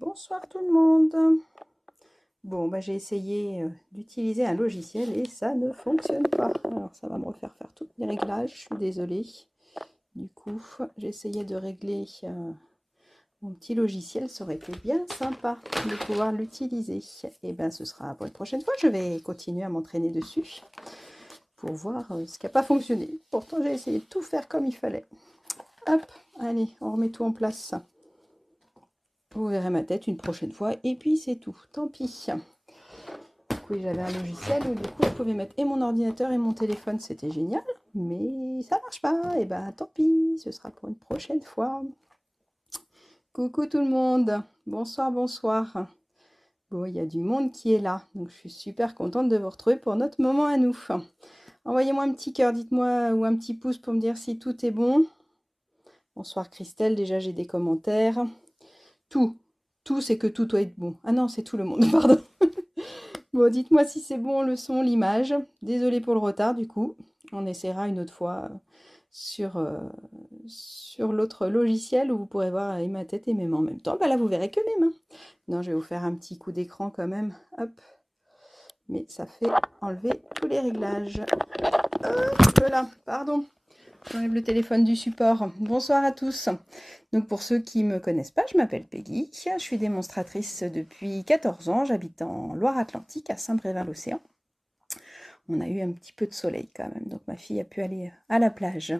Bonsoir tout le monde. Bon, bah, j'ai essayé d'utiliser un logiciel et ça ne fonctionne pas. Alors ça va me refaire faire tous les réglages, je suis désolée. Du coup, j'ai essayé de régler mon petit logiciel, ça aurait été bien sympa de pouvoir l'utiliser. Et ben ce sera pour une prochaine fois, je vais continuer à m'entraîner dessus pour voir ce qui n'a pas fonctionné. Pourtant j'ai essayé de tout faire comme il fallait. Hop, allez, on remet tout en place. Vous verrez ma tête une prochaine fois et puis c'est tout, tant pis. Oui, j'avais un logiciel où du coup je pouvais mettre et mon ordinateur et mon téléphone, c'était génial, mais ça marche pas, et ben tant pis, ce sera pour une prochaine fois. Coucou tout le monde, bonsoir, bonsoir. Bon, il y a du monde qui est là, donc je suis super contente de vous retrouver pour notre moment à nous. Envoyez-moi un petit cœur, dites-moi, ou un petit pouce pour me dire si tout est bon. Bonsoir Christelle, déjà j'ai des commentaires. Tout c'est que tout doit être bon. Ah non, c'est tout le monde, pardon. Bon, dites-moi si c'est bon le son, l'image. Désolée pour le retard du coup. On essaiera une autre fois sur l'autre logiciel où vous pourrez voir et ma tête et mes mains en même temps. Bah là, vous verrez que mes mains. Non, je vais vous faire un petit coup d'écran quand même. Hop. Mais ça fait enlever tous les réglages. Hop là, pardon. J'enlève le téléphone du support. Bonsoir à tous. Donc pour ceux qui ne me connaissent pas, je m'appelle Peggy. Je suis démonstratrice depuis 14 ans. J'habite en Loire-Atlantique, à Saint-Brévin-l'Océan. On a eu un petit peu de soleil quand même, donc ma fille a pu aller à la plage.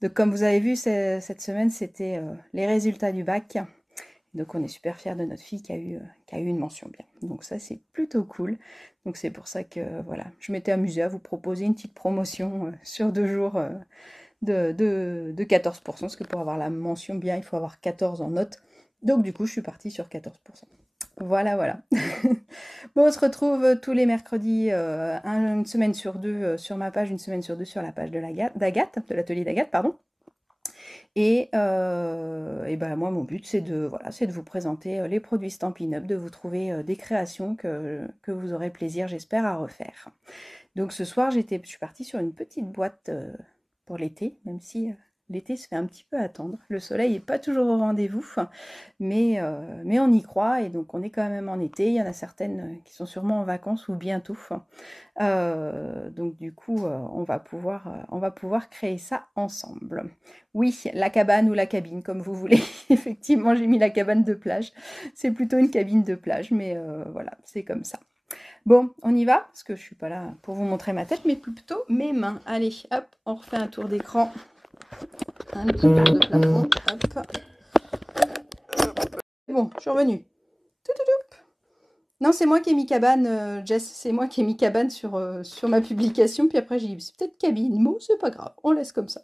Donc comme vous avez vu, cette semaine, c'était les résultats du bac. Donc on est super fiers de notre fille qui a eu une mention bien. Donc ça, c'est plutôt cool. Donc c'est pour ça que voilà, je m'étais amusée à vous proposer une petite promotion sur 2 jours de 14%, parce que pour avoir la mention bien, il faut avoir 14 en notes. Donc du coup, je suis partie sur 14%. Voilà, voilà. Bon, on se retrouve tous les mercredis, une semaine sur deux sur ma page, une semaine sur deux sur la page de d'Agathe, de l'atelier d'Agathe, pardon. Et ben moi, mon but, c'est de vous présenter les produits Stampin' Up, de vous trouver des créations que vous aurez plaisir, j'espère, à refaire. Donc ce soir, je suis partie sur une petite boîte pour l'été, même si l'été se fait un petit peu attendre. Le soleil n'est pas toujours au rendez-vous, mais on y croit et donc on est quand même en été. Il y en a certaines qui sont sûrement en vacances ou bientôt. Donc du coup, on va pouvoir créer ça ensemble. Oui, la cabane ou la cabine, comme vous voulez. Effectivement, j'ai mis la cabane de plage. C'est plutôt une cabine de plage, mais voilà, c'est comme ça. Bon, on y va, parce que je suis pas là pour vous montrer ma tête, mais plutôt mes mains. Allez, hop, on refait un tour d'écran. Un petit tour de plafond, hop. Bon, je suis revenue. Non, c'est moi qui ai mis cabane, Jess, c'est moi qui ai mis cabane sur ma publication, puis après j'ai dit, c'est peut-être cabine. Bon, c'est pas grave, on laisse comme ça.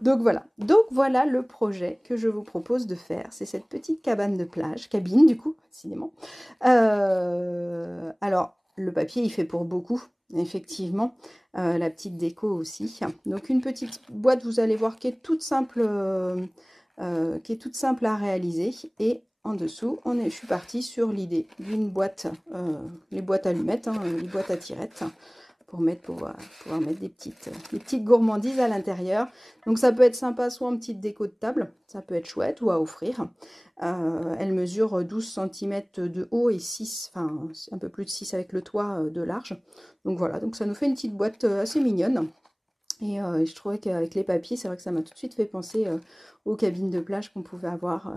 Donc voilà le projet que je vous propose de faire. C'est cette petite cabane de plage, cabine du coup, décidément. Alors, le papier, il fait pour beaucoup, effectivement. La petite déco aussi. Donc une petite boîte, vous allez voir, qui est toute simple à réaliser. Et en dessous, je suis partie sur l'idée d'une boîte, les boîtes allumettes, les boîtes à tirettes, pour pouvoir mettre des petites gourmandises à l'intérieur. Donc ça peut être sympa, soit en petite déco de table, ça peut être chouette, ou à offrir. Elle mesure 12 cm de haut et 6, enfin un peu plus de 6 avec le toit de large. Donc voilà, donc ça nous fait une petite boîte assez mignonne. Et je trouvais qu'avec les papiers, c'est vrai que ça m'a tout de suite fait penser aux cabines de plage qu'on pouvait avoir,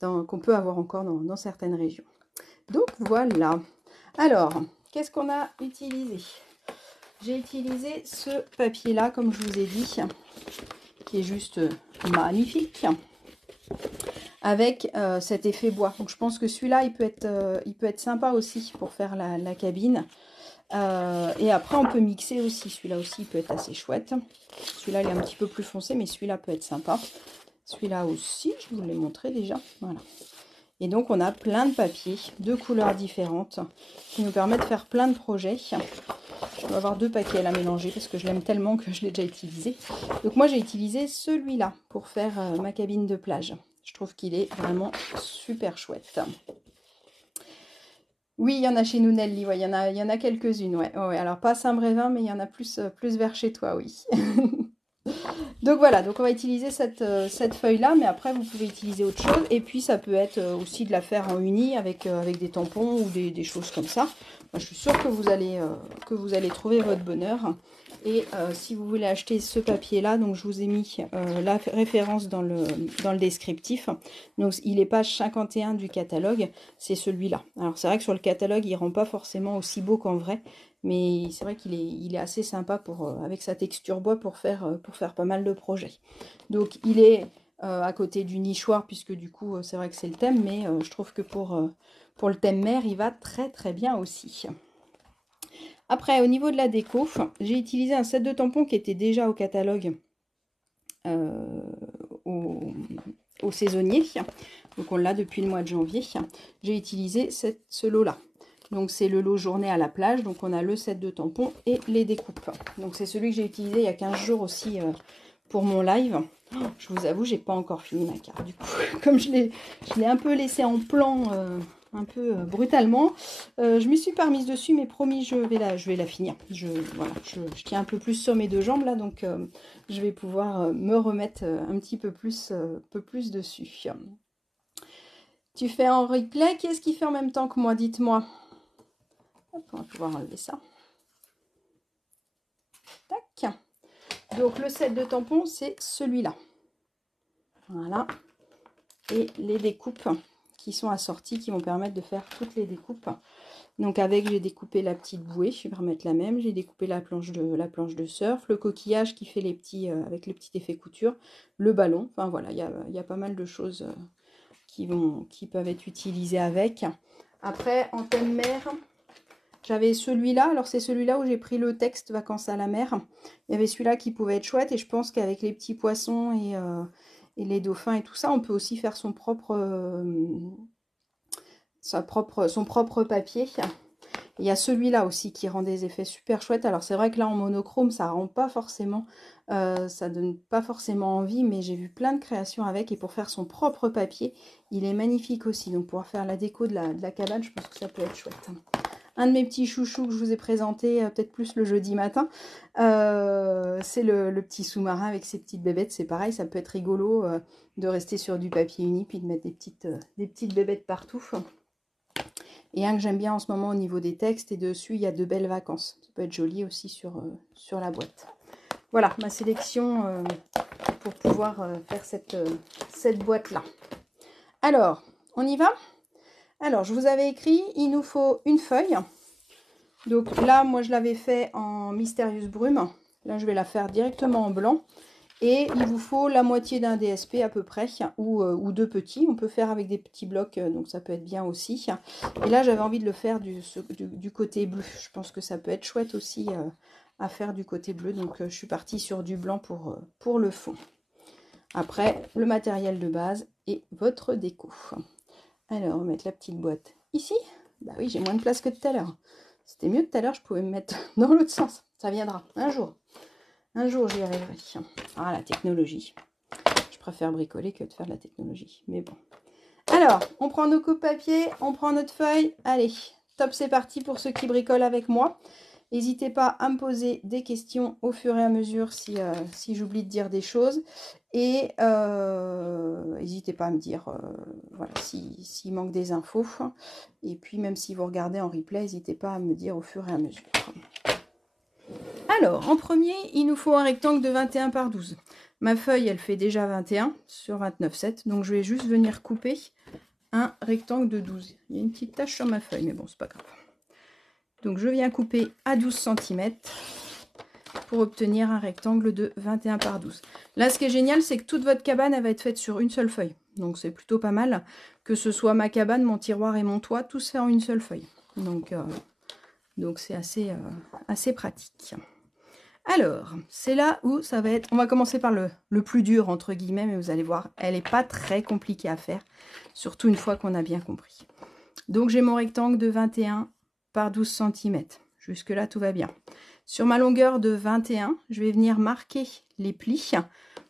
qu'on peut avoir encore dans certaines régions. Donc voilà. Alors, qu'est-ce qu'on a utilisé? J'ai utilisé ce papier-là, comme je vous ai dit, qui est juste magnifique, avec cet effet bois. Donc je pense que celui-là, il peut être sympa aussi pour faire la cabine. Et après, on peut mixer aussi. Celui-là aussi, il peut être assez chouette. Celui-là, il est un petit peu plus foncé, mais celui-là peut être sympa. Celui-là aussi, je vous l'ai montré déjà. Voilà. Et donc, on a plein de papiers de couleurs différentes qui nous permettent de faire plein de projets. Je dois avoir 2 paquets à la mélanger parce que je l'aime tellement que je l'ai déjà utilisé. Donc moi, j'ai utilisé celui-là pour faire ma cabine de plage. Je trouve qu'il est vraiment super chouette. Oui, il y en a chez nous, Nelly. Ouais, il y en a quelques-unes. Ouais. Ouais, alors, pas à Saint-Brévin, mais il y en a plus vers chez toi, oui. Donc voilà, donc on va utiliser cette feuille-là, mais après vous pouvez utiliser autre chose. Et puis ça peut être aussi de la faire en uni avec des tampons ou des choses comme ça. Moi, je suis sûre que vous allez trouver votre bonheur. Et si vous voulez acheter ce papier-là, donc je vous ai mis la référence dans le descriptif. Donc il est page 51 du catalogue, c'est celui-là. Alors c'est vrai que sur le catalogue, il rend pas forcément aussi beau qu'en vrai. Mais c'est vrai qu'il est assez sympa avec sa texture bois pour faire pas mal de projets. Donc il est à côté du nichoir, puisque du coup c'est vrai que c'est le thème, mais je trouve que pour le thème mer, il va très très bien aussi. Après, au niveau de la déco, j'ai utilisé un set de tampons qui était déjà au catalogue au saisonnier. Donc on l'a depuis le mois de janvier. J'ai utilisé ce lot-là. Donc c'est le lot journée à la plage. Donc on a le set de tampons et les découpes. Donc c'est celui que j'ai utilisé il y a 15 jours aussi pour mon live. Je vous avoue, j'ai pas encore fini ma carte. Du coup, comme je l'ai un peu laissé en plan, un peu brutalement, je m'y suis pas remise dessus, mais promis, je vais la finir. Voilà, je tiens un peu plus sur mes deux jambes là, donc je vais pouvoir me remettre un petit peu plus dessus. Tu fais en replay. Qui est-ce qui fait en même temps que moi? Dites-moi. On va pouvoir enlever ça. Tac. Donc le set de tampons, c'est celui-là. Voilà. Et les découpes qui sont assorties, qui vont permettre de faire toutes les découpes. Donc avec, j'ai découpé la petite bouée, je vais remettre la même. J'ai découpé la planche de surf, le coquillage qui fait les petits, avec le petit effet couture, le ballon. Enfin voilà, il y a pas mal de choses qui peuvent être utilisées avec. Après, en thème mer, j'avais celui-là. Alors c'est celui-là où j'ai pris le texte vacances à la mer. Il y avait celui-là qui pouvait être chouette, et je pense qu'avec les petits poissons et les dauphins et tout ça, on peut aussi faire son propre papier. Il y a celui-là aussi qui rend des effets super chouettes. Alors c'est vrai que là en monochrome, ça rend pas forcément, ça donne pas forcément envie, mais j'ai vu plein de créations avec, et pour faire son propre papier, il est magnifique aussi. Donc pour faire la déco de la cabane, je pense que ça peut être chouette. Un de mes petits chouchous que je vous ai présenté, peut-être plus le jeudi matin, c'est le petit sous-marin avec ses petites bébêtes. C'est pareil, ça peut être rigolo de rester sur du papier uni, puis de mettre des petites bébêtes partout. Et un que j'aime bien en ce moment au niveau des textes, et dessus, il y a de belles vacances. Ça peut être joli aussi sur la boîte. Voilà, ma sélection pour pouvoir faire cette boîte-là. Alors, on y va? Alors, je vous avais écrit, il nous faut une feuille. Donc là, moi, je l'avais fait en mystérieuse brume. Là, je vais la faire directement en blanc. Et il vous faut la moitié d'un DSP à peu près, ou deux petits. On peut faire avec des petits blocs, donc ça peut être bien aussi. Et là, j'avais envie de le faire du côté bleu. Je pense que ça peut être chouette aussi à faire du côté bleu. Donc je suis partie sur du blanc pour le fond. Après, le matériel de base et votre déco. Alors, on va mettre la petite boîte ici. Bah oui, j'ai moins de place que tout à l'heure. C'était mieux tout à l'heure, je pouvais me mettre dans l'autre sens. Ça viendra, un jour. Un jour, j'y arriverai. Ah, la technologie. Je préfère bricoler que de faire de la technologie. Mais bon. Alors, on prend nos coupes papier, on prend notre feuille. Allez, top, c'est parti pour ceux qui bricolent avec moi. N'hésitez pas à me poser des questions au fur et à mesure si j'oublie de dire des choses. Et n'hésitez pas à me dire voilà, s'il manque des infos. Et puis, même si vous regardez en replay, n'hésitez pas à me dire au fur et à mesure. Alors, en premier, il nous faut un rectangle de 21 par 12. Ma feuille, elle fait déjà 21 sur 29,7. Donc, je vais juste venir couper un rectangle de 12. Il y a une petite tache sur ma feuille, mais bon, c'est pas grave. Donc, je viens couper à 12 cm pour obtenir un rectangle de 21 par 12. Là, ce qui est génial, c'est que toute votre cabane, elle va être faite sur une seule feuille. Donc, c'est plutôt pas mal. Que ce soit ma cabane, mon tiroir et mon toit, tout se fait en une seule feuille. Donc c'est assez pratique. Alors, c'est là où ça va être... On va commencer par le plus dur, entre guillemets, mais vous allez voir, elle n'est pas très compliquée à faire, surtout une fois qu'on a bien compris. Donc, j'ai mon rectangle de 21 par 12 cm. Jusque-là, tout va bien. Sur ma longueur de 21, je vais venir marquer les plis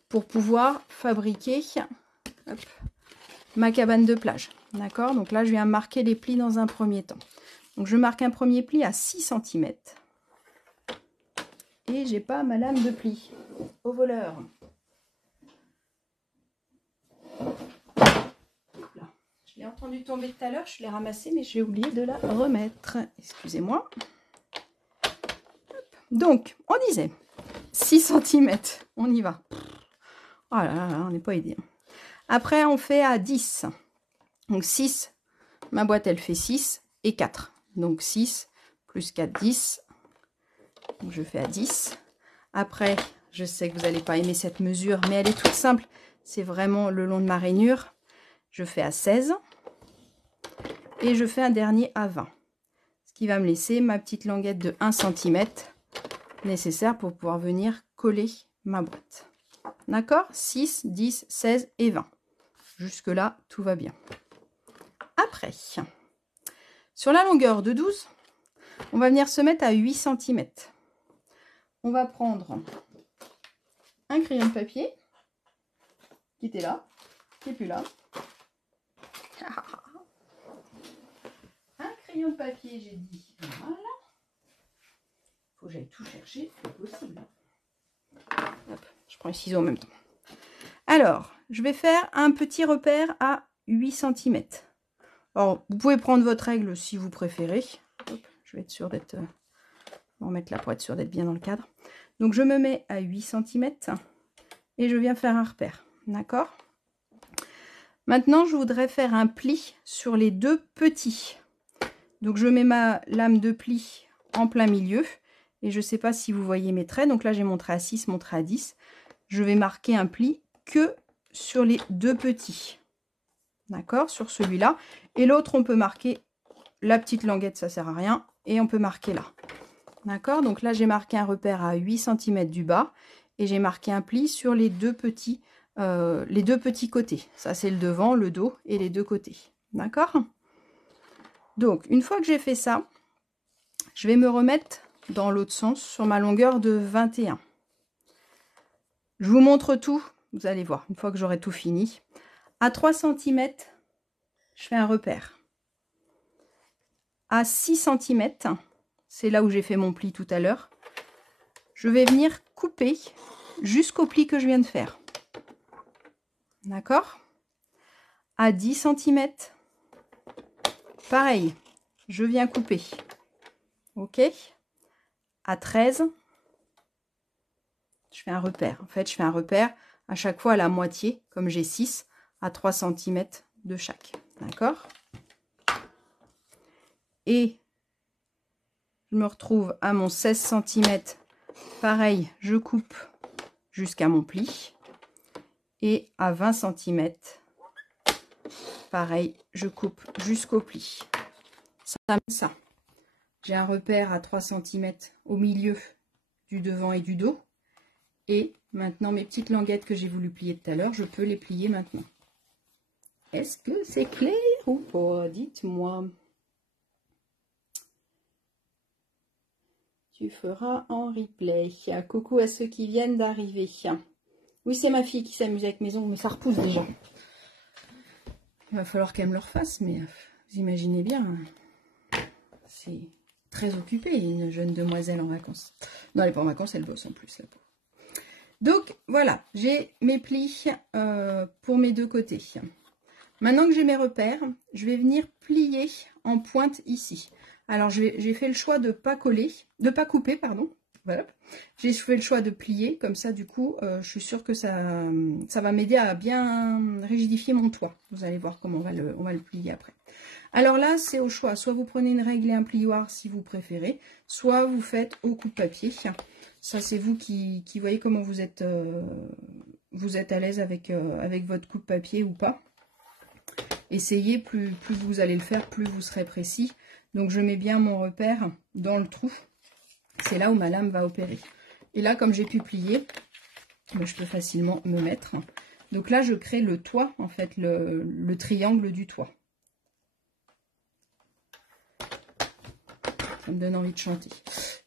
pour pouvoir fabriquer ma cabane de plage. D'accord? Donc là, je viens marquer les plis dans un premier temps. Donc, je marque un premier pli à 6 cm. et j'ai pas ma lame de pli. Au voleur. Là. Je l'ai entendu tomber tout à l'heure, je l'ai ramassée, mais j'ai oublié de la remettre. Excusez-moi. Donc, on disait 6 cm. On y va. Oh là là, on n'est pas aidé. Après, on fait à 10. Donc 6, ma boîte, elle fait 6 et 4. Donc 6 plus 4, 10. Donc je fais à 10. Après, je sais que vous n'allez pas aimer cette mesure, mais elle est toute simple. C'est vraiment le long de ma rainure. Je fais à 16. Et je fais un dernier à 20. Ce qui va me laisser ma petite languette de 1 cm nécessaire pour pouvoir venir coller ma boîte. D'accord? 6, 10, 16 et 20. Jusque-là, tout va bien. Après, sur la longueur de 12, on va venir se mettre à 8 cm. On va prendre un crayon de papier qui était là, qui n'est plus là. Un crayon de papier, j'ai dit. Voilà. Faut que j'aille tout chercher, c'est possible. Hop, je prends les ciseaux en même temps. Alors, je vais faire un petit repère à 8 cm. Alors, vous pouvez prendre votre règle si vous préférez. Hop, je vais être sûre d'être... On va mettre là pour être sûr d'être bien dans le cadre. Donc, je me mets à 8 cm et je viens faire un repère. D'accord? Maintenant, je voudrais faire un pli sur les deux petits. Donc, je mets ma lame de pli en plein milieu. Et je ne sais pas si vous voyez mes traits. Donc là, j'ai mon trait à 6, mon trait à 10. Je vais marquer un pli que sur les deux petits. D'accord? Sur celui-là. Et l'autre, on peut marquer la petite languette, ça ne sert à rien. Et on peut marquer là. D'accord? Donc là, j'ai marqué un repère à 8 cm du bas. Et j'ai marqué un pli sur les deux petits côtés. Ça, c'est le devant, le dos et les deux côtés. D'accord? Donc, une fois que j'ai fait ça, je vais me remettre dans l'autre sens sur ma longueur de 21. Je vous montre tout. Vous allez voir, une fois que j'aurai tout fini. À 3 cm, je fais un repère. À 6 cm, c'est là où j'ai fait mon pli tout à l'heure, je vais venir couper jusqu'au pli que je viens de faire. D'accord? À 10 cm, pareil, je viens couper. Ok? À 13, je fais un repère. En fait, je fais un repère à chaque fois à la moitié, comme j'ai 6, à 3 cm de chaque. D'accord? Et je me retrouve à mon 16 cm. Pareil, je coupe jusqu'à mon pli. Et à 20 cm, pareil, je coupe jusqu'au pli. Ça. J'ai un repère à 3 cm au milieu du devant et du dos. Et maintenant, mes petites languettes que j'ai voulu plier tout à l'heure, je peux les plier maintenant. Est-ce que c'est clair ou pas? Dites-moi. Tu feras en replay. Coucou à ceux qui viennent d'arriver. Oui, c'est ma fille qui s'amuse avec mes ongles, mais ça repousse déjà. Il va falloir qu'elle me le refasse, mais vous imaginez bien, c'est très occupé, une jeune demoiselle en vacances. Non, elle n'est pas en vacances, elle bosse en plus. Là. Donc, voilà, j'ai mes plis pour mes deux côtés. Maintenant que j'ai mes repères, je vais venir plier en pointe ici. Alors, j'ai fait le choix de pas couper, pardon. Voilà. J'ai fait le choix de plier, comme ça, du coup, je suis sûre que ça va m'aider à bien rigidifier mon toit. Vous allez voir comment on va le plier après. Alors là, c'est au choix. Soit vous prenez une règle et un plioir si vous préférez, soit vous faites au coupe-papier. Ça, c'est vous qui voyez comment vous êtes à l'aise avec votre coupe-papier ou pas. Essayez, plus vous allez le faire, plus vous serez précis. Donc, je mets bien mon repère dans le trou. C'est là où ma lame va opérer. Et là, comme j'ai pu plier, je peux facilement me mettre. Donc là, je crée le toit, en fait, le triangle du toit. Ça me donne envie de chanter.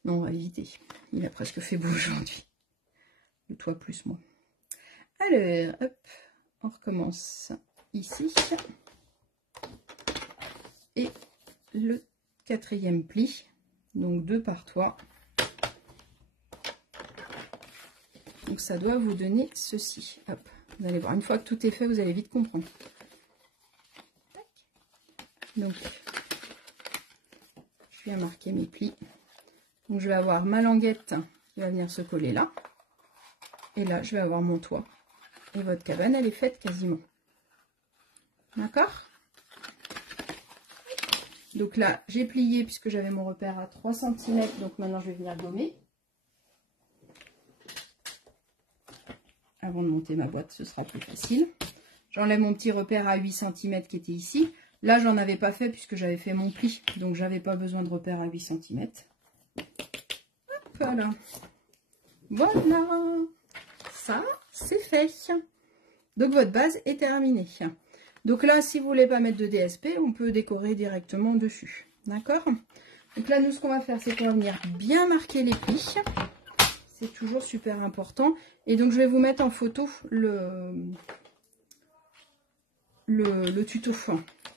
Non, on va éviter. Il a presque fait beau aujourd'hui. Le toit plus moi. Alors, hop, on recommence ici. Et le quatrième pli. Donc 2 par toit. Donc ça doit vous donner ceci. Hop, vous allez voir, une fois que tout est fait, vous allez vite comprendre. Donc, je viens marquer mes plis. Donc je vais avoir ma languette qui va venir se coller là. Et là, je vais avoir mon toit. Et votre cabane, elle est faite quasiment. D'accord? Donc là, j'ai plié puisque j'avais mon repère à 3 cm. Donc maintenant, je vais venir gommer. Avant de monter ma boîte, ce sera plus facile. J'enlève mon petit repère à 8 cm qui était ici. Là, j'en avais pas fait puisque j'avais fait mon pli. Donc, j'avais pas besoin de repère à 8 cm. Hop, voilà. Voilà. Ça, c'est fait. Donc, votre base est terminée. Donc là, si vous voulez pas mettre de DSP, on peut décorer directement dessus. D'accord? Donc là, nous, ce qu'on va faire, c'est qu'on va venir bien marquer les plis. C'est toujours super important. Et donc, je vais vous mettre en photo le tuto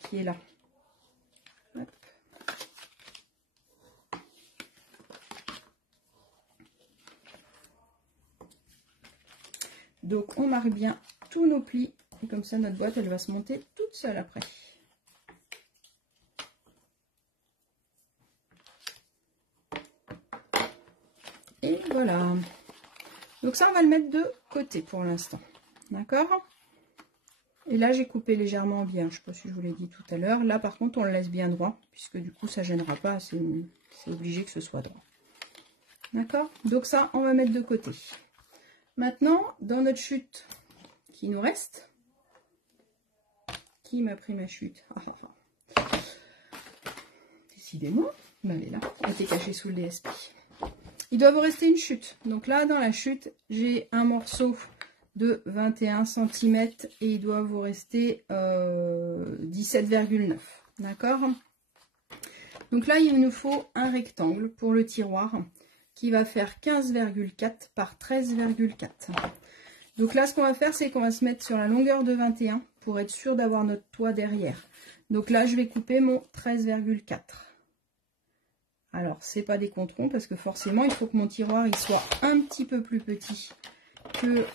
qui est là. Hop. Donc, on marque bien tous nos plis. Et comme ça, notre boîte, elle va se monter toute seule après. Et voilà. Donc ça, on va le mettre de côté pour l'instant. D'accord? Et là, j'ai coupé légèrement bien. Je ne sais pas si je vous l'ai dit tout à l'heure. Là, par contre, on le laisse bien droit, puisque du coup, ça ne gênera pas. C'est obligé que ce soit droit. D'accord? Donc ça, on va mettre de côté. Maintenant, dans notre chute qui nous reste, qui m'a pris ma chute? Décidément, mais elle est là. Elle était cachée sous le DSP. Il doit vous rester une chute. Donc là, dans la chute, j'ai un morceau de 21 cm et il doit vous rester 17,9. D'accord? Donc là, il nous faut un rectangle pour le tiroir qui va faire 15,4 par 13,4. Donc là, ce qu'on va faire, c'est qu'on va se mettre sur la longueur de 21 pour être sûr d'avoir notre toit derrière. Donc là, je vais couper mon 13,4. Alors, c'est pas des controns parce que forcément, il faut que mon tiroir il soit un petit peu plus petit que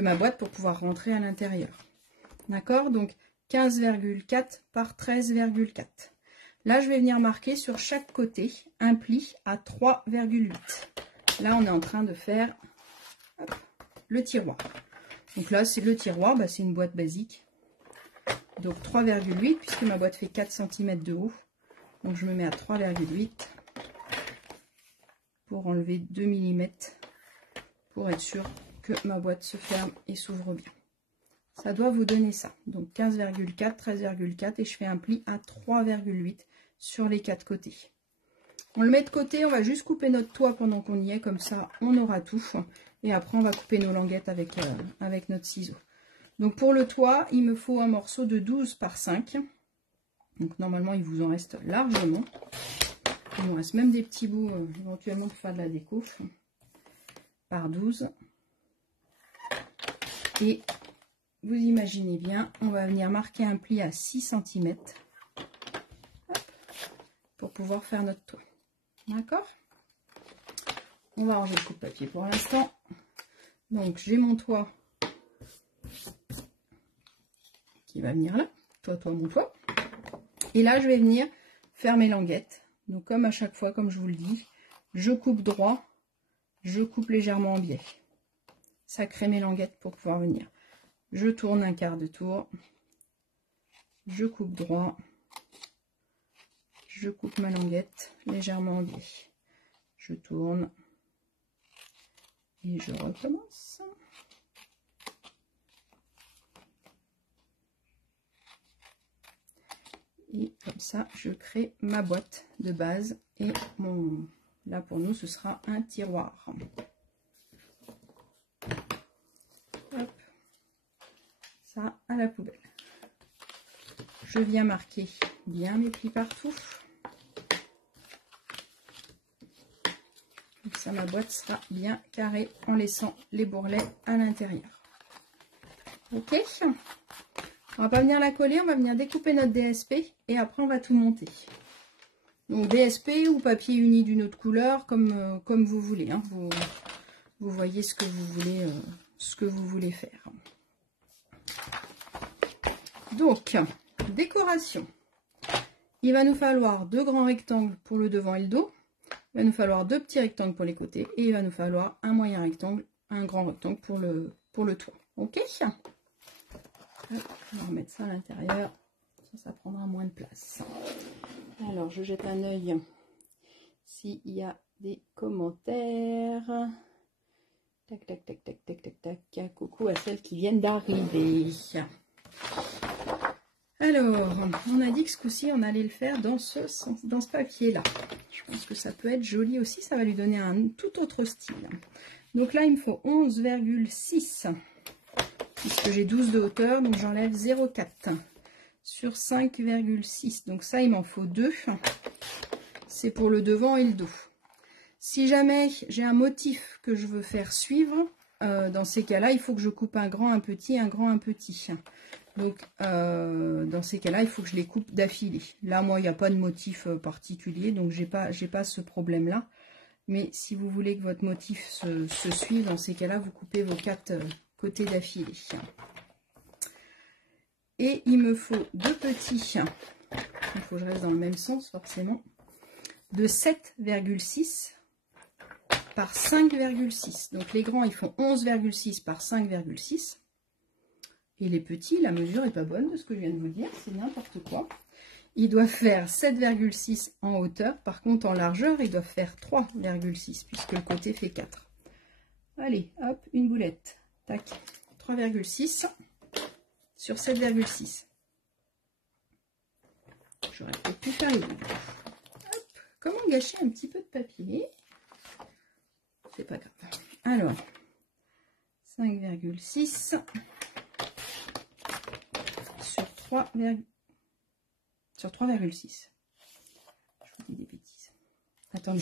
ma boîte pour pouvoir rentrer à l'intérieur. D'accord? Donc 15,4 par 13,4. Là, je vais venir marquer sur chaque côté un pli à 3,8. Là, on est en train de faire hop, le tiroir. Donc là, c'est le tiroir, bah, c'est une boîte basique. Donc 3,8 puisque ma boîte fait 4 cm de haut. Donc je me mets à 3,8 pour enlever 2 mm pour être sûr que ma boîte se ferme et s'ouvre bien. Ça doit vous donner ça. Donc 15,4, 13,4 et je fais un pli à 3,8 sur les 4 côtés. On le met de côté, on va juste couper notre toit pendant qu'on y est, comme ça on aura tout. Et après on va couper nos languettes avec notre ciseau. Donc pour le toit, il me faut un morceau de 12 par 5. Donc normalement, il vous en reste largement. Il nous reste même des petits bouts éventuellement pour faire de la déco. Par 12. Et vous imaginez bien, on va venir marquer un pli à 6 cm. Hop, pour pouvoir faire notre toit. D'accord? On va ranger le coupe-papier pour l'instant. Donc j'ai mon toit qui va venir là, toi, mon toit. Et là, je vais venir faire mes languettes. Donc, comme à chaque fois, comme je vous le dis, je coupe droit, je coupe légèrement en biais. Ça crée mes languettes pour pouvoir venir. Je tourne un quart de tour, je coupe droit, je coupe ma languette légèrement en biais. Je tourne et je recommence. Et comme ça, je crée ma boîte de base. Et là, pour nous, ce sera un tiroir. Hop. Ça, à la poubelle. Je viens marquer bien mes plis partout. Comme ça, ma boîte sera bien carrée en laissant les bourrelets à l'intérieur. Ok ? On va pas venir la coller, on va venir découper notre DSP et après on va tout monter. Donc DSP ou papier uni d'une autre couleur, comme vous voulez. Hein. Vous voyez ce que vous voulez faire. Donc, décoration. Il va nous falloir 2 grands rectangles pour le devant et le dos. Il va nous falloir 2 petits rectangles pour les côtés. Et il va nous falloir un moyen rectangle, un grand rectangle pour le toit. Ok? On va remettre ça à l'intérieur. Ça prendra moins de place. Alors, je jette un œil s'il y a des commentaires. Tac, tac, tac, tac, tac, tac, tac. Coucou à celles qui viennent d'arriver. Alors, on a dit que ce coup-ci, on allait le faire dans ce papier-là. Je pense que ça peut être joli aussi. Ça va lui donner un tout autre style. Donc là, il me faut 11,6. Puisque j'ai 12 de hauteur, donc j'enlève 0,4 sur 5,6. Donc ça, il m'en faut 2. C'est pour le devant et le dos. Si jamais j'ai un motif que je veux faire suivre, dans ces cas-là, il faut que je coupe un grand, un petit, un grand, un petit. Donc, dans ces cas-là, il faut que je les coupe d'affilée. Là, moi, il n'y a pas de motif particulier, donc j'ai pas ce problème-là. Mais si vous voulez que votre motif se suive, dans ces cas-là, vous coupez vos 4 côtés d'affilée. Et il me faut 2 petits, il faut que je reste dans le même sens forcément, de 7,6 par 5,6. Donc les grands, ils font 11,6 par 5,6. Et les petits, la mesure n'est pas bonne de ce que je viens de vous dire, c'est n'importe quoi. Ils doivent faire 7,6 en hauteur, par contre en largeur, ils doivent faire 3,6, puisque le côté fait 4. Allez, hop, une boulette. Tac, 3,6 sur 7,6. J'aurais peut-être pu faire les deux. Hop, comment gâcher un petit peu de papier? C'est pas grave. Alors, 5,6 sur 3,6. Je vous dis des bêtises. Attendez.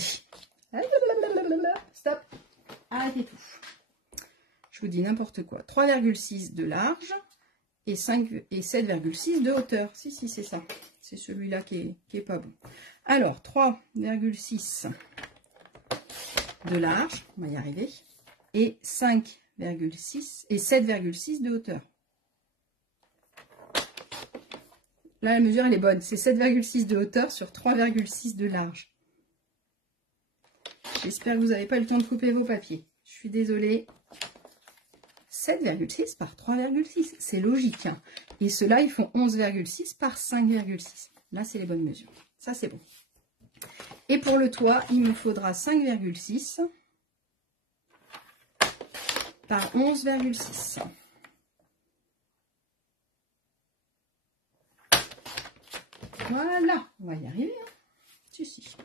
Stop. Arrêtez tout. Je vous dis n'importe quoi. 3,6 de large et 7,6 de hauteur. Si, c'est ça. C'est celui-là qui est pas bon. Alors, 3,6 de large, on va y arriver, et 5,6 et 7,6 de hauteur. Là, la mesure, elle est bonne. C'est 7,6 de hauteur sur 3,6 de large. J'espère que vous n'avez pas eu le temps de couper vos papiers. Je suis désolée. 7,6 par 3,6. C'est logique. Hein. Et ceux-là, ils font 11,6 par 5,6. Là, c'est les bonnes mesures. Ça, c'est bon. Et pour le toit, il me faudra 5,6 par 11,6. Voilà, on va y arriver. Hein. Si.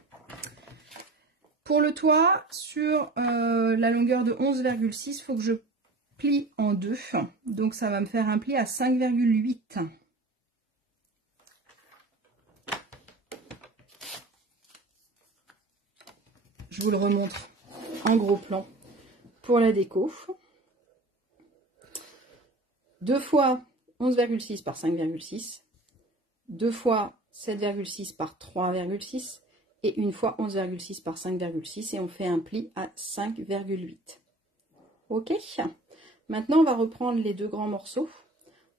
Pour le toit, sur la longueur de 11,6, il faut que je plie en deux. Donc, ça va me faire un pli à 5,8. Je vous le remontre en gros plan pour la déco. 2 fois 11,6 par 5,6. 2 fois 7,6 par 3,6 et une fois 11,6 par 5,6 et on fait un pli à 5,8. Ok. Maintenant, on va reprendre les deux grands morceaux.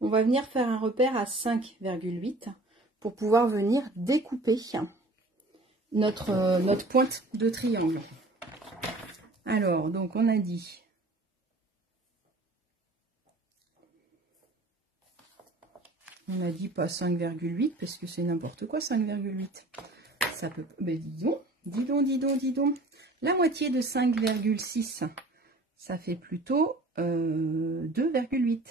On va venir faire un repère à 5,8 pour pouvoir venir découper notre pointe de triangle. Alors, donc on a dit pas 5,8 parce que c'est n'importe quoi 5,8. Ça peut, ben dis donc. La moitié de 5,6, ça fait plutôt 2,8.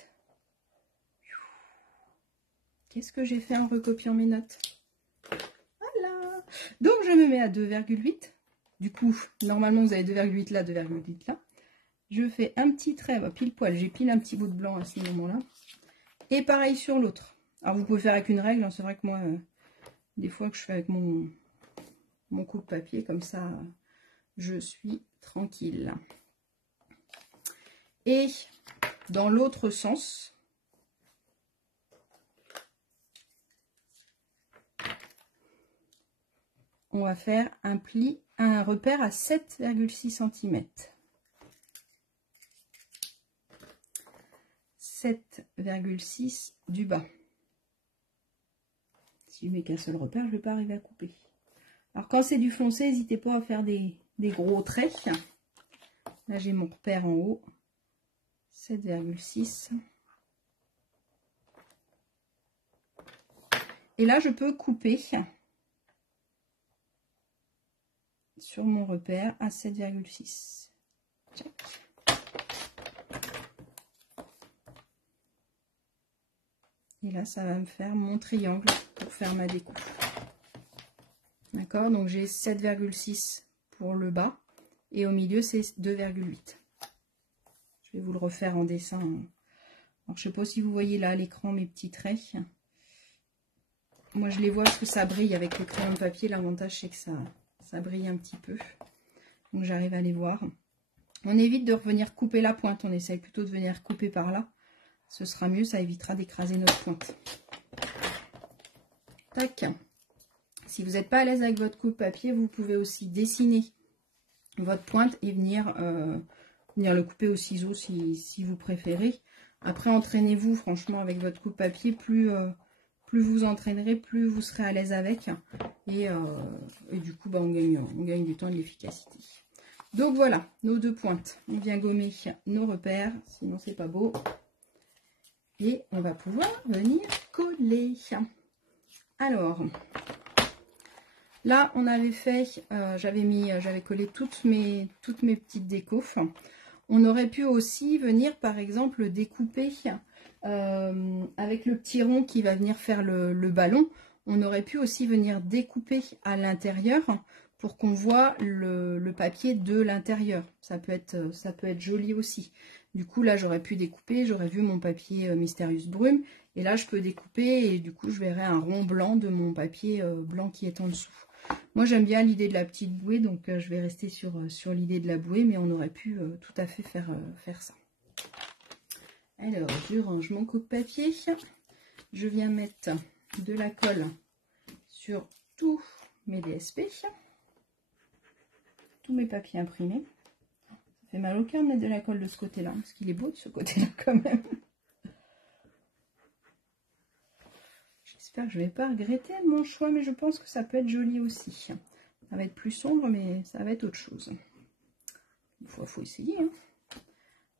Qu'est-ce que j'ai fait en recopiant mes notes? Voilà. Donc je me mets à 2,8. Du coup, normalement vous avez 2,8 là, 2,8 là. Je fais un petit trait, bah, pile poil. J'ai pile un petit bout de blanc à ce moment-là. Et pareil sur l'autre. Alors vous pouvez faire avec une règle, hein. C'est vrai que moi, des fois que je fais avec mon coupe-papier, comme ça, je suis tranquille. Et dans l'autre sens, on va faire un pli, un repère à 7,6 cm. 7,6 du bas. Si je mets qu'un seul repère, je ne vais pas arriver à couper. Alors quand c'est du foncé, n'hésitez pas à faire des gros traits. Là j'ai mon repère en haut. 7,6. Et là je peux couper sur mon repère à 7,6. Et là, ça va me faire mon triangle pour faire ma découpe. D'accord, donc j'ai 7,6 pour le bas et au milieu c'est 2,8. Je vais vous le refaire en dessin. Alors, je ne sais pas si vous voyez là à l'écran mes petits traits. Moi je les vois parce que ça brille avec le crayon de papier. L'avantage c'est que ça brille un petit peu. Donc j'arrive à les voir. On évite de revenir couper la pointe. On essaye plutôt de venir couper par là. Ce sera mieux, ça évitera d'écraser notre pointe. Tac. Si vous n'êtes pas à l'aise avec votre coupe papier, vous pouvez aussi dessiner votre pointe et venir le couper au ciseau si vous préférez. Après, entraînez-vous franchement avec votre coupe papier. Plus vous entraînerez, plus vous serez à l'aise avec. Et du coup, on gagne du temps et de l'efficacité. Donc voilà, nos deux pointes. On vient gommer nos repères, sinon c'est pas beau. Et on va pouvoir venir coller. Alors, là on avait fait, j'avais collé toutes mes petites décos. On aurait pu aussi venir par exemple découper avec le petit rond qui va venir faire le ballon. On aurait pu aussi venir découper à l'intérieur pour qu'on voit le papier de l'intérieur. Ça peut être joli aussi. Du coup, là, j'aurais pu découper, j'aurais vu mon papier Mysterious Brume. Et là, je peux découper et du coup, je verrai un rond blanc de mon papier blanc qui est en dessous. Moi, j'aime bien l'idée de la petite bouée, donc je vais rester sur l'idée de la bouée, mais on aurait pu tout à fait faire ça. Alors, je range mon coupe-papier. Je viens mettre de la colle sur tous mes DSP, tous mes papiers imprimés. Ça fait mal au cœur de mettre de la colle de ce côté-là, parce qu'il est beau de ce côté-là quand même. J'espère que je ne vais pas regretter mon choix, mais je pense que ça peut être joli aussi. Ça va être plus sombre, mais ça va être autre chose. Il faut essayer. Hein.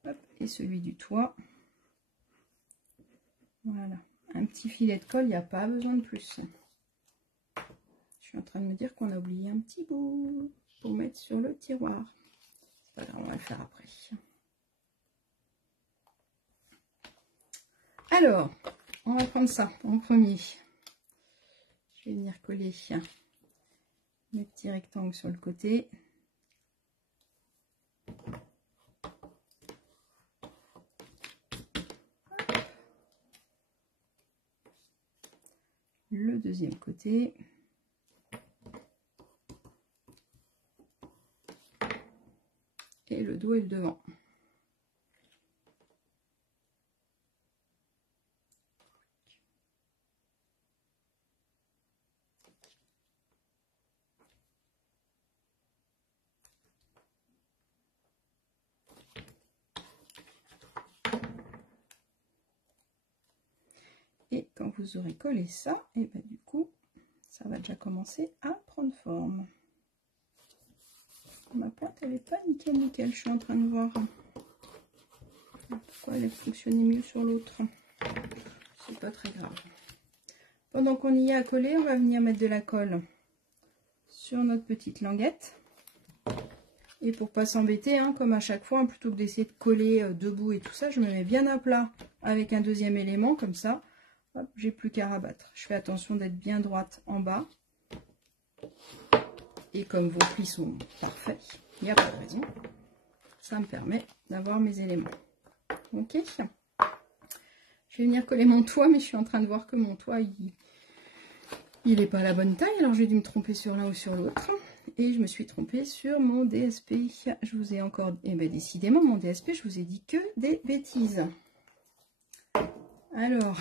Hop, et celui du toit. Voilà. Un petit filet de colle, il n'y a pas besoin de plus. Je suis en train de me dire qu'on a oublié un petit bout pour mettre sur le tiroir. C'est pas grave, on va le faire après. Alors, on va prendre ça en premier. Je vais venir coller mes petits rectangles sur le côté. Le deuxième côté. Et le dos et le devant. Et quand vous aurez collé ça, et ben du coup, ça va déjà commencer à prendre forme. Ma pointe, elle n'est pas nickel. Je suis en train de voir pourquoi elle a fonctionné mieux sur l'autre. C'est pas très grave. Pendant qu'on y est à coller, on va venir mettre de la colle sur notre petite languette. Et pour pas s'embêter, hein, comme à chaque fois, hein, plutôt que d'essayer de coller debout et tout ça, je me mets bien à plat avec un deuxième élément, comme ça. J'ai plus qu'à rabattre. Je fais attention d'être bien droite en bas. Et comme vos plis sont parfaits, il n'y a pas de raison. Ça me permet d'avoir mes éléments. Ok. Je vais venir coller mon toit, mais je suis en train de voir que mon toit, il n'est pas à la bonne taille. Alors j'ai dû me tromper sur l'un ou sur l'autre. Et je me suis trompée sur mon DSP. Je vous ai encore... Eh bien décidément, mon DSP, je vous ai dit que des bêtises. Alors...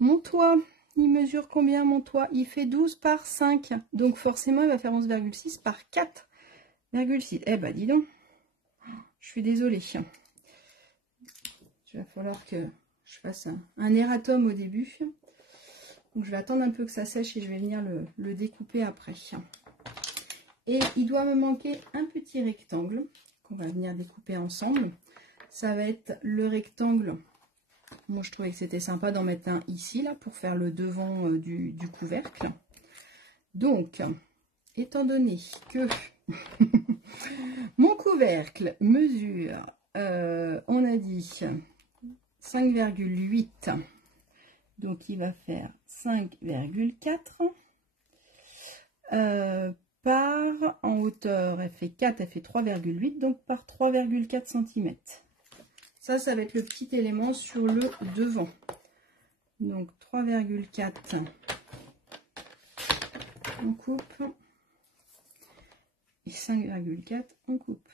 Mon toit, Il mesure combien mon toit? Il fait 12 par 5. Donc forcément, il va faire 11,6 par 4,6. Eh ben, dis donc. Je suis désolée. Il va falloir que je fasse un erratum au début. Donc je vais attendre un peu que ça sèche et je vais venir le découper après. Et il doit me manquer un petit rectangle qu'on va venir découper ensemble. Ça va être le rectangle. Moi je trouvais que c'était sympa d'en mettre un ici là pour faire le devant du couvercle. Donc, étant donné que mon couvercle mesure, on a dit 5,8, donc il va faire 5,4 par, en hauteur elle fait 4, elle fait 3,8, donc par 3,4 cm. Ça va être le petit élément sur le devant. Donc 3,4 on coupe et 5,4 on coupe.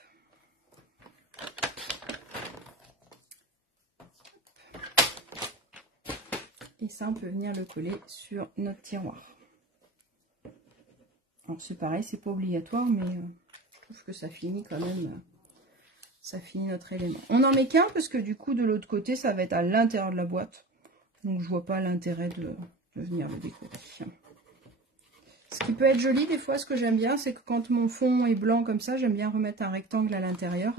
Et ça, on peut venir le coller sur notre tiroir. Alors c'est pareil, c'est pas obligatoire, mais je trouve que ça finit quand même, ça finit notre élément. On n'en met qu'un parce que du coup, de l'autre côté, ça va être à l'intérieur de la boîte. Donc je vois pas l'intérêt de venir le décorer. Ce qui peut être joli, des fois, ce que j'aime bien, c'est que quand mon fond est blanc comme ça, j'aime bien remettre un rectangle à l'intérieur.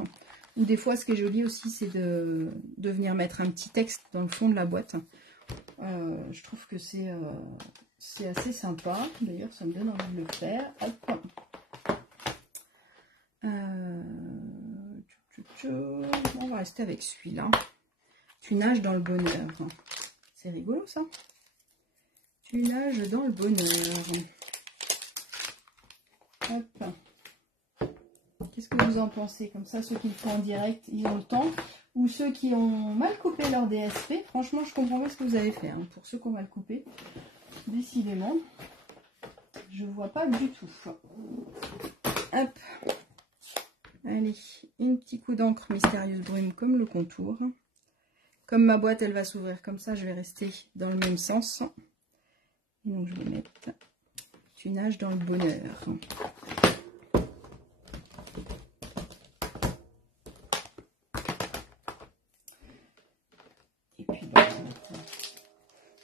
Ou des fois, ce qui est joli aussi, c'est de venir mettre un petit texte dans le fond de la boîte. Je trouve que c'est assez sympa. D'ailleurs, ça me donne envie de le faire. Hop. On va rester avec celui-là. Tu nages dans le bonheur. C'est rigolo, ça. Tu nages dans le bonheur. Hop. Qu'est-ce que vous en pensez? Comme ça, ceux qui le font en direct, ils ont le temps. Ou ceux qui ont mal coupé leur DSP, franchement, je comprends pas ce que vous avez fait. Hein. Pour ceux qui ont mal coupé, décidément, je vois pas du tout. Hop. Allez, un petit coup d'encre mystérieuse brume comme le contour. Comme ma boîte, elle va s'ouvrir comme ça, je vais rester dans le même sens. Et donc, je vais mettre tu nages dans le bonheur.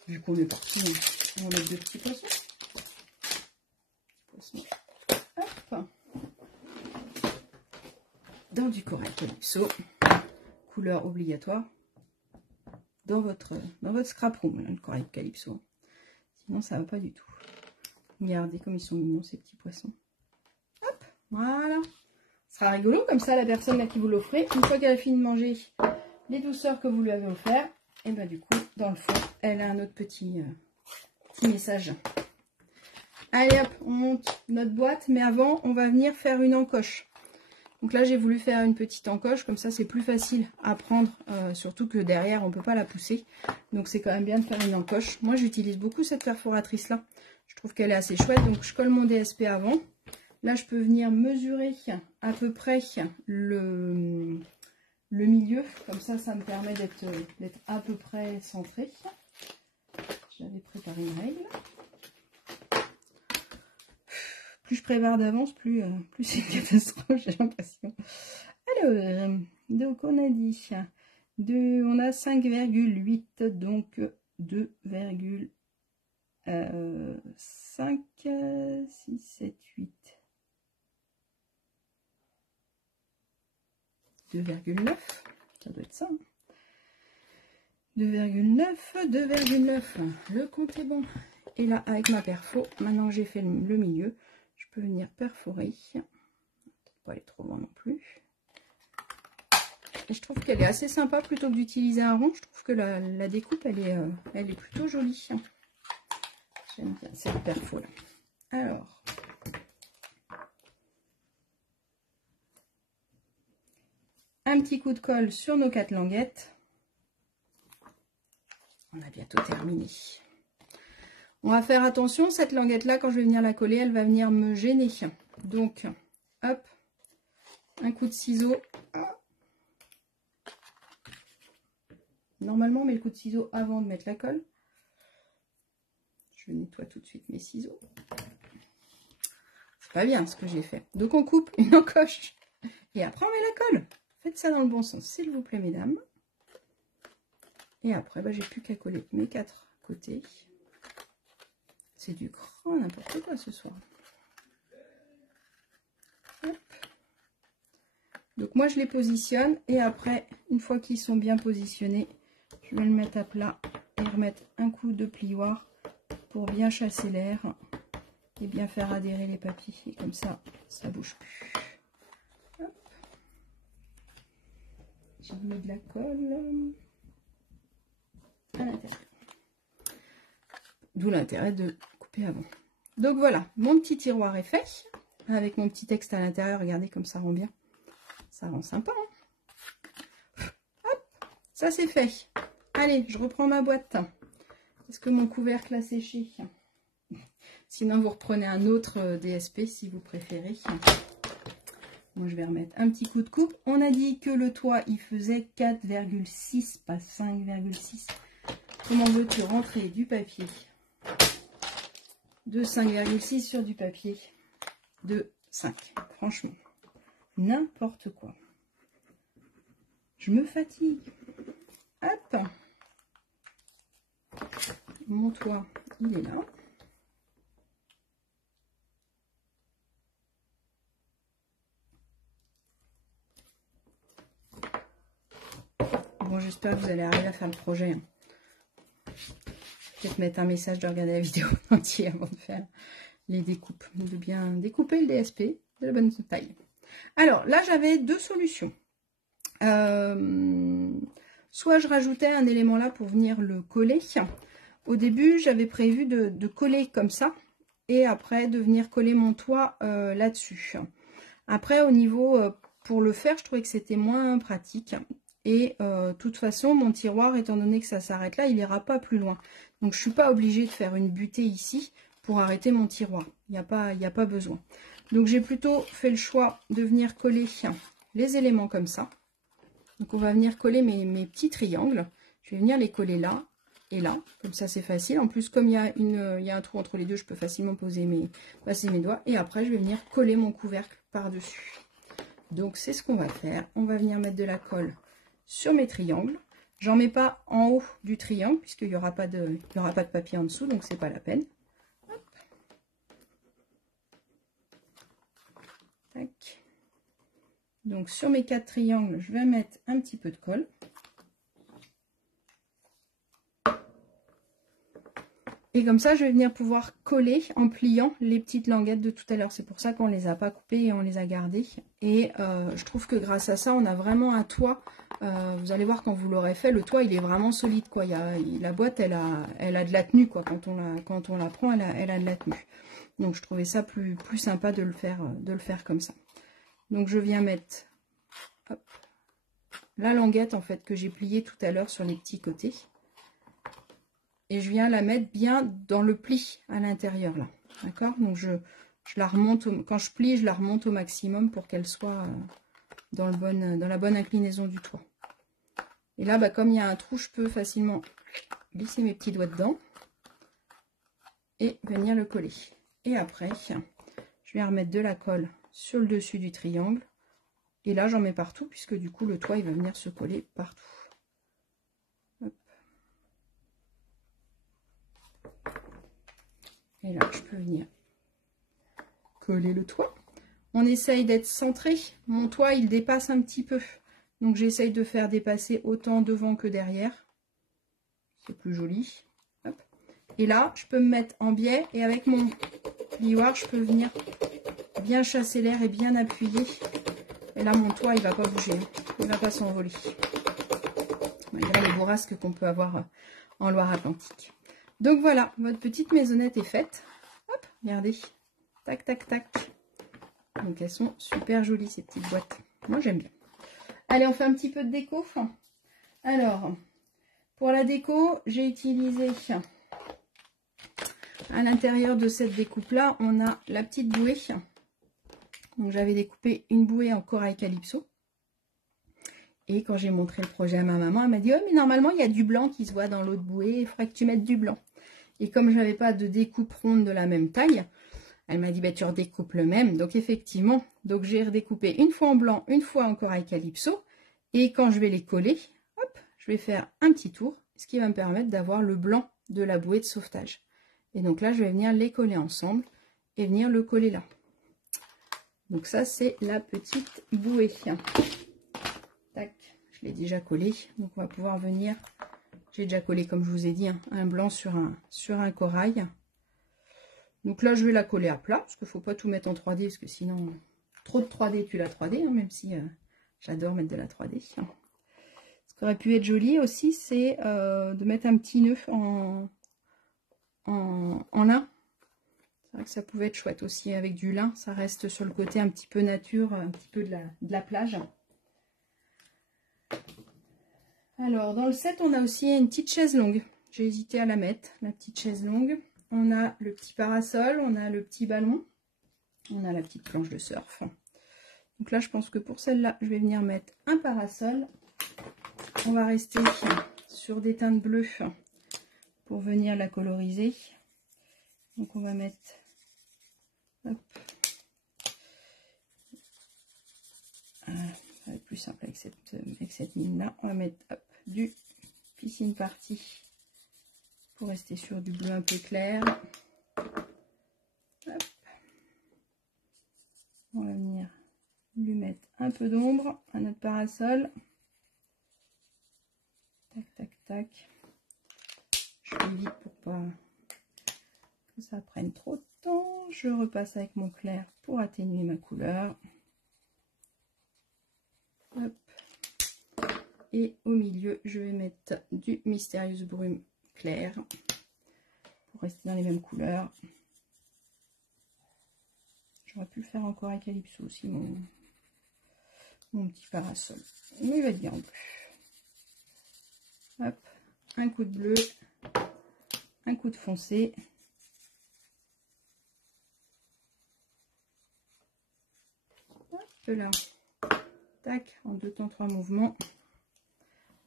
Vu qu'on est parti, on va mettre deux petits poissons. Hop. Dans du corail calypso, couleur obligatoire dans votre scrap room, là, le corail calypso. Sinon, ça va pas du tout. Regardez comme ils sont mignons ces petits poissons. Hop, voilà. Ce sera rigolo comme ça, la personne là qui vous l'offrez, une fois qu'elle a fini de manger les douceurs que vous lui avez offert, et ben du coup, dans le fond, elle a un autre petit message. Allez hop, on monte notre boîte, mais avant, on va venir faire une encoche. Donc là, j'ai voulu faire une petite encoche, comme ça, c'est plus facile à prendre, surtout que derrière, on ne peut pas la pousser. Donc, c'est quand même bien de faire une encoche. Moi, j'utilise beaucoup cette perforatrice-là. Je trouve qu'elle est assez chouette, donc je colle mon DSP avant. Là, je peux venir mesurer à peu près le milieu. Comme ça, ça me permet d'être à peu près centré. J'avais préparé une règle. Plus je prépare d'avance, plus c'est une catastrophe, j'ai l'impression. Alors, donc on a dit, on a 5,8, donc 2,5, 6, 7, 8. 2,9, ça doit être ça. 2,9, 2,9, le compte est bon. Et là, avec ma perfo, maintenant que j'ai fait le milieu, je peux venir perforer. Peut-être pas aller trop loin non plus. Et je trouve qu'elle est assez sympa plutôt que d'utiliser un rond. Je trouve que la découpe, elle est plutôt jolie. J'aime bien cette perfo là. Alors, un petit coup de colle sur nos 4 languettes. On a bientôt terminé. On va faire attention, cette languette là, quand je vais venir la coller, elle va venir me gêner. Donc, hop, un coup de ciseau. Normalement, on met le coup de ciseau avant de mettre la colle. Je nettoie tout de suite mes ciseaux. C'est pas bien ce que j'ai fait. Donc on coupe une encoche et après on met la colle. Faites ça dans le bon sens, s'il vous plaît, mesdames. Et après, bah, j'ai plus qu'à coller mes 4 côtés. C'est du grand n'importe quoi ce soir. Hop. Donc moi je les positionne et après, une fois qu'ils sont bien positionnés, je vais le mettre à plat et remettre un coup de plioir pour bien chasser l'air et bien faire adhérer les papiers. Et comme ça, ça bouge plus. J'ai mis de la colle à l'intérieur. D'où l'intérêt de couper avant. Donc voilà, mon petit tiroir est fait. Avec mon petit texte à l'intérieur, regardez comme ça rend bien. Ça rend sympa. Hein. Hop, ça c'est fait. Allez, je reprends ma boîte. Est-ce que mon couvercle a séché? Sinon, vous reprenez un autre DSP si vous préférez. Moi, je vais remettre un petit coup de coupe. On a dit que le toit, il faisait 4,6, pas 5,6. Comment veux-tu rentrer du papier de 5,6 sur du papier de 5? Franchement, n'importe quoi. Je me fatigue. Hop. Mon toit, il est là. Bon, j'espère que vous allez arriver à faire le projet. Peut-être mettre un message de regarder la vidéo entière avant de faire les découpes. De bien découper le DSP de la bonne taille. Alors, là, j'avais 2 solutions. Soit je rajoutais un élément là pour venir le coller. Au début, j'avais prévu de coller comme ça. Et après, de venir coller mon toit là-dessus. Après, au niveau, pour le faire, je trouvais que c'était moins pratique. Et de toute façon, mon tiroir, étant donné que ça s'arrête là, il n'ira pas plus loin. Donc, je ne suis pas obligée de faire une butée ici pour arrêter mon tiroir. Il n'y a pas besoin. Donc, j'ai plutôt fait le choix de venir coller les éléments comme ça. Donc, on va venir coller mes petits triangles. Je vais venir les coller là et là. Comme ça, c'est facile. En plus, comme il y a un trou entre les deux, je peux facilement passer mes doigts. Et après, je vais venir coller mon couvercle par-dessus. Donc, c'est ce qu'on va faire. On va venir mettre de la colle sur mes triangles. J'en mets pas en haut du triangle puisqu'il n'y aura pas de papier en dessous, donc c'est pas la peine. Hop. Tac. Donc sur mes 4 triangles, je vais mettre un petit peu de colle. Et comme ça, je vais venir pouvoir coller en pliant les petites languettes de tout à l'heure. C'est pour ça qu'on ne les a pas coupées et on les a gardées. Et je trouve que grâce à ça, on a vraiment un toit. Vous allez voir quand vous l'aurez fait, le toit, il est vraiment solide, quoi. La boîte, elle a de la tenue, quoi. Quand on la prend, elle a de la tenue. Donc, je trouvais ça plus sympa de le faire comme ça. Donc, je viens mettre hop, la languette, en fait, que j'ai pliée tout à l'heure sur les petits côtés. Et je viens la mettre bien dans le pli à l'intérieur là. D'accord? Donc je la remonte, quand je plie, je la remonte au maximum pour qu'elle soit dans la bonne inclinaison du toit. Et là, bah, comme il y a un trou, je peux facilement glisser mes petits doigts dedans et venir le coller. Et après, je viens remettre de la colle sur le dessus du triangle. Et là, j'en mets partout puisque du coup, le toit, il va venir se coller partout. Et là, je peux venir coller le toit. On essaye d'être centré. Mon toit, il dépasse un petit peu. Donc, j'essaye de faire dépasser autant devant que derrière. C'est plus joli. Hop. Et là, je peux me mettre en biais. Et avec mon plioir, je peux venir bien chasser l'air et bien appuyer. Et là, mon toit, il ne va pas bouger. Il ne va pas s'envoler. Malgré les bourrasques qu'on peut avoir en Loire-Atlantique. Donc voilà, votre petite maisonnette est faite. Hop, regardez. Tac, tac, tac. Donc elles sont super jolies ces petites boîtes. Moi j'aime bien. Allez, on fait un petit peu de déco. Alors, pour la déco, j'ai utilisé à l'intérieur de cette découpe-là, on a la petite bouée. Donc j'avais découpé une bouée en corail calypso. Et quand j'ai montré le projet à ma maman, elle m'a dit « Oh, mais normalement, il y a du blanc qui se voit dans l'autre bouée. Il faudrait que tu mettes du blanc. » Et comme je n'avais pas de découpe ronde de la même taille, elle m'a dit, bah, tu redécoupes le même. Donc effectivement, donc j'ai redécoupé une fois en blanc, une fois en corail calypso. Et quand je vais les coller, hop, je vais faire un petit tour, ce qui va me permettre d'avoir le blanc de la bouée de sauvetage. Et donc là, je vais venir les coller ensemble et venir le coller là. Donc ça, c'est la petite bouée. Tac, je l'ai déjà collé. Donc on va pouvoir venir... J'ai déjà collé, comme je vous ai dit, hein, un blanc sur un corail. Donc là, je vais la coller à plat, parce qu'il ne faut pas tout mettre en 3D, parce que sinon, trop de 3D, tu la 3D, hein, même si j'adore mettre de la 3D. Ce qui aurait pu être joli aussi, c'est de mettre un petit nœud en lin. C'est vrai que ça pouvait être chouette aussi avec du lin. Ça reste sur le côté un petit peu nature, un petit peu de la plage. Alors, dans le set, on a aussi une petite chaise longue. J'ai hésité à la mettre, la petite chaise longue. On a le petit parasol, on a le petit ballon, on a la petite planche de surf. Donc là, je pense que pour celle-là, je vais venir mettre un parasol. On va rester sur des teintes bleues pour venir la coloriser. Donc on va mettre... Hop. Ça va être plus simple avec cette mine-là. On va mettre hop, du piscine party pour rester sur du bleu un peu clair. Hop. On va venir lui mettre un peu d'ombre à notre parasol. Tac, tac, tac. Je fais vite pour pas que ça prenne trop de temps. Je repasse avec mon clair pour atténuer ma couleur. Hop. Et au milieu, je vais mettre du Mystérieuse Brume clair pour rester dans les mêmes couleurs. J'aurais pu le faire encore à Calypso aussi, mon petit parasol. Mais il va bien en bleu. Hop, un coup de bleu, un coup de foncé. Hop là. Tac, en 2 temps 3 mouvements.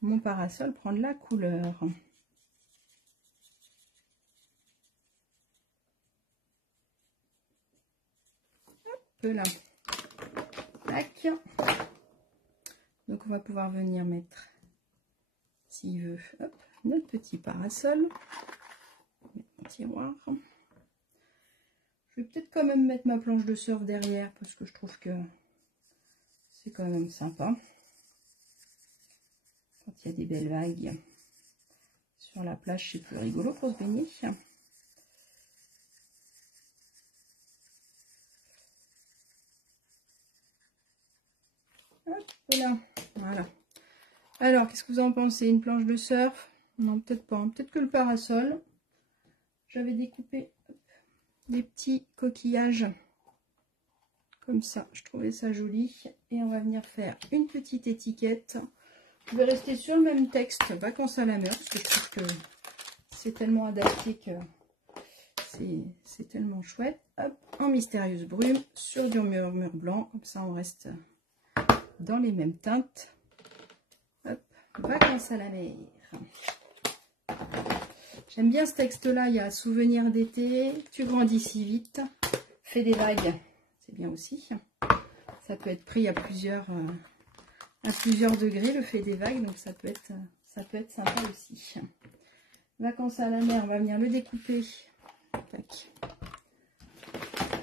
Mon parasol prend de la couleur. Hop là. Tac. Donc on va pouvoir venir mettre, s'il veut, hop, notre petit parasol. Mon tiroir. Je vais peut-être quand même mettre ma planche de surf derrière parce que je trouve que c'est quand même sympa. Quand il y a des belles vagues sur la plage, c'est plus rigolo pour se baigner. Hop là, voilà. Alors, qu'est-ce que vous en pensez? Une planche de surf? Non, peut-être pas. Peut-être que le parasol. J'avais découpé des petits coquillages comme ça. Je trouvais ça joli. Et on va venir faire une petite étiquette. Je vais rester sur le même texte, Vacances à la mer, parce que je trouve que c'est tellement adapté que c'est tellement chouette. Hop, en Mystérieuse Brume, sur du murmure blanc. Comme ça, on reste dans les mêmes teintes. Hop, Vacances à la mer. J'aime bien ce texte-là. Il y a Souvenir d'été, Tu grandis si vite, Fais des vagues. C'est bien aussi. Ça peut être pris à plusieurs degrés, le fait des vagues. Donc ça peut être sympa aussi. Vacances à la mer, on va venir le découper. Tac.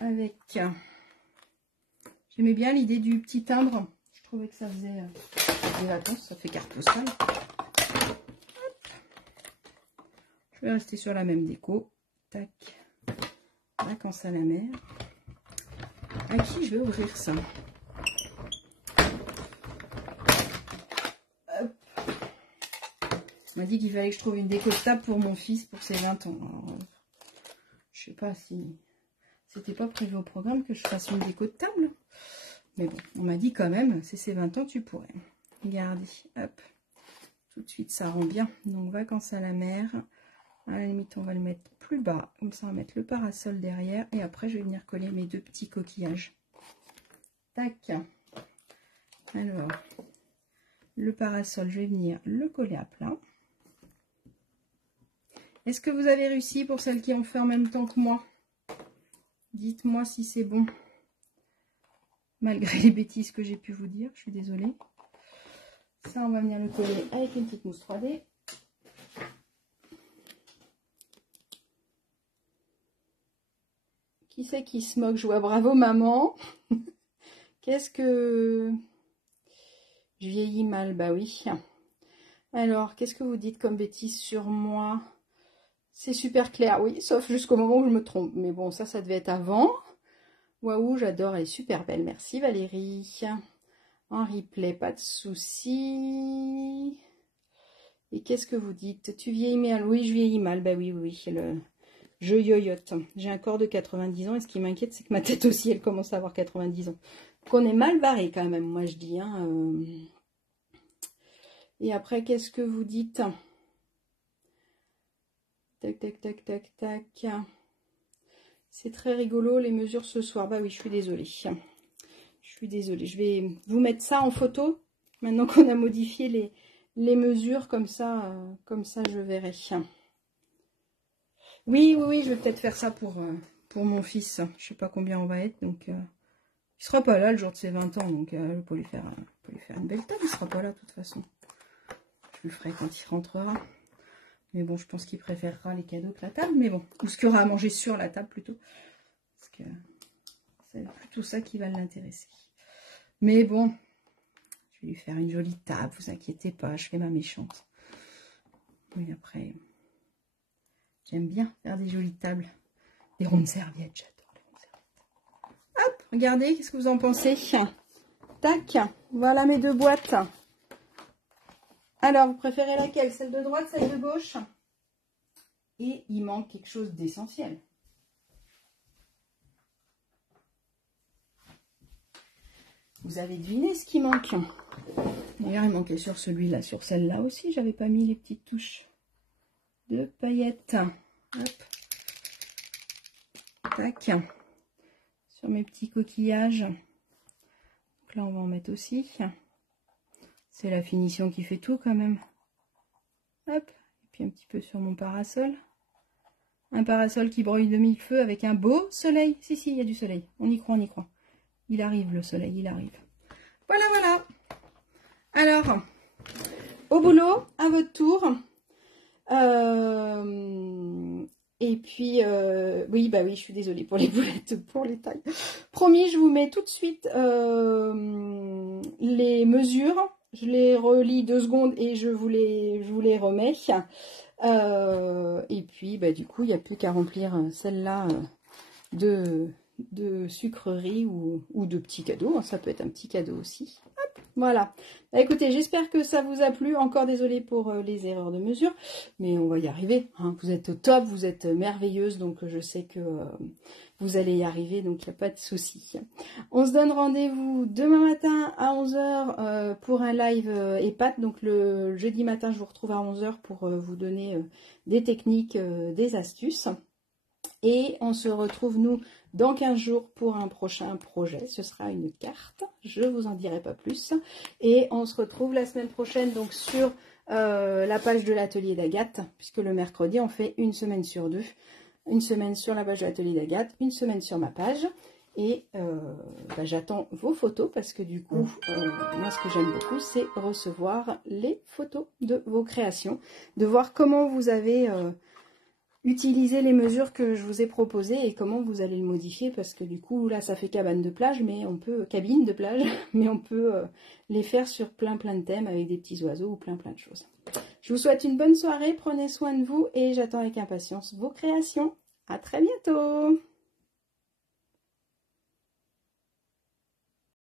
Avec... J'aimais bien l'idée du petit timbre. Je trouvais que ça faisait des vacances. Ça fait carte postale. Je vais rester sur la même déco. Tac. Vacances à la mer. À qui je vais ouvrir ça? Hop. On m'a dit qu'il fallait que je trouve une déco de table pour mon fils pour ses 20 ans. Alors, je sais pas si c'était pas prévu au programme que je fasse une déco de table. Mais bon, on m'a dit quand même, c'est ses 20 ans, tu pourrais. Regardez, hop. Tout de suite, ça rend bien. Donc, Vacances à la mer. À la limite, on va le mettre plus bas. Comme ça, on va mettre le parasol derrière. Et après, je vais venir coller mes 2 petits coquillages. Tac. Alors, le parasol, je vais venir le coller à plat. Est-ce que vous avez réussi pour celles qui ont fait en même temps que moi? Dites-moi si c'est bon. Malgré les bêtises que j'ai pu vous dire, je suis désolée. Ça, on va venir le coller avec une petite mousse 3D. Qui c'est qui se moque? Je vois bravo maman. Qu'est-ce que... Je vieillis mal, bah oui. Alors, qu'est-ce que vous dites comme bêtise sur moi? C'est super clair, oui, sauf jusqu'au moment où je me trompe. Mais bon, ça devait être avant. Waouh, j'adore, elle est super belle. Merci Valérie. En replay, pas de souci. Et qu'est-ce que vous dites? Tu vieillis mal? Oui, je vieillis mal. Bah oui, oui, je yoyote. J'ai un corps de 90 ans et ce qui m'inquiète, c'est que ma tête aussi, elle commence à avoir 90 ans. Qu'on est mal barré quand même, moi je dis. Hein, Et après, qu'est-ce que vous dites? Tac, tac, tac, tac, tac. C'est très rigolo les mesures ce soir. Bah oui, je suis désolée. Je suis désolée. Je vais vous mettre ça en photo. Maintenant qu'on a modifié les mesures, comme ça je verrai. Oui, oui, oui, je vais peut-être faire ça pour mon fils. Je sais pas combien on va être, donc il sera pas là le jour de ses 20 ans, donc je peux lui faire une belle table. Il sera pas là de toute façon. Je le ferai quand il rentrera. Mais bon, je pense qu'il préférera les cadeaux que la table. Mais bon, ou ce qu'il y aura à manger sur la table plutôt. Parce que c'est plutôt ça qui va l'intéresser. Mais bon, je vais lui faire une jolie table. Vous inquiétez pas, je fais ma méchante. Oui, après, j'aime bien faire des jolies tables. Des rondes serviettes, j'adore les rondes serviettes. Hop, regardez, qu'est-ce que vous en pensez? Tac, voilà mes deux boîtes. Alors, vous préférez laquelle? Celle de droite, celle de gauche? Et il manque quelque chose d'essentiel. Vous avez deviné ce qui manque? D'ailleurs, il manquait sur celui-là, sur celle-là aussi. J'avais pas mis les petites touches de paillettes. Hop. Tac. Sur mes petits coquillages. Donc là, on va en mettre aussi. C'est la finition qui fait tout quand même. Hop. Et puis un petit peu sur mon parasol. Un parasol qui brille de mille feux avec un beau soleil. Si, si, il y a du soleil. On y croit, on y croit. Il arrive le soleil, il arrive. Voilà, voilà. Alors, au boulot, à votre tour. Et puis, oui, bah oui, je suis désolée pour les boulettes, pour les tailles. Promis, je vous mets tout de suite les mesures. Je les relis 2 secondes et je vous les remets. Et puis, bah, du coup, il n'y a plus qu'à remplir celle-là de sucreries ou de petits cadeaux. Ça peut être un petit cadeau aussi. Hop, voilà. Bah, écoutez, j'espère que ça vous a plu. Encore désolée pour les erreurs de mesure, mais on va y arriver. Hein. Vous êtes au top, vous êtes merveilleuse, donc je sais que vous allez y arriver, donc il n'y a pas de souci. On se donne rendez-vous demain matin à 11 h pour un live EHPAD. Donc le jeudi matin, je vous retrouve à 11 h pour vous donner des techniques, des astuces. Et on se retrouve, nous, dans 15 jours pour un prochain projet. Ce sera une carte, je vous en dirai pas plus. Et on se retrouve la semaine prochaine donc sur la page de l'atelier d'Agathe, puisque le mercredi, on fait une semaine sur 2. Une semaine sur la page de l'atelier d'Agathe, une semaine sur ma page. Et bah, j'attends vos photos parce que du coup, moi ce que j'aime beaucoup, c'est recevoir les photos de vos créations, de voir comment vous avez utilisé les mesures que je vous ai proposées et comment vous allez le modifier, parce que du coup là ça fait cabine de plage, mais on peut mais on peut les faire sur plein de thèmes avec des petits oiseaux ou plein de choses. Je vous souhaite une bonne soirée, prenez soin de vous et j'attends avec impatience vos créations. À très bientôt!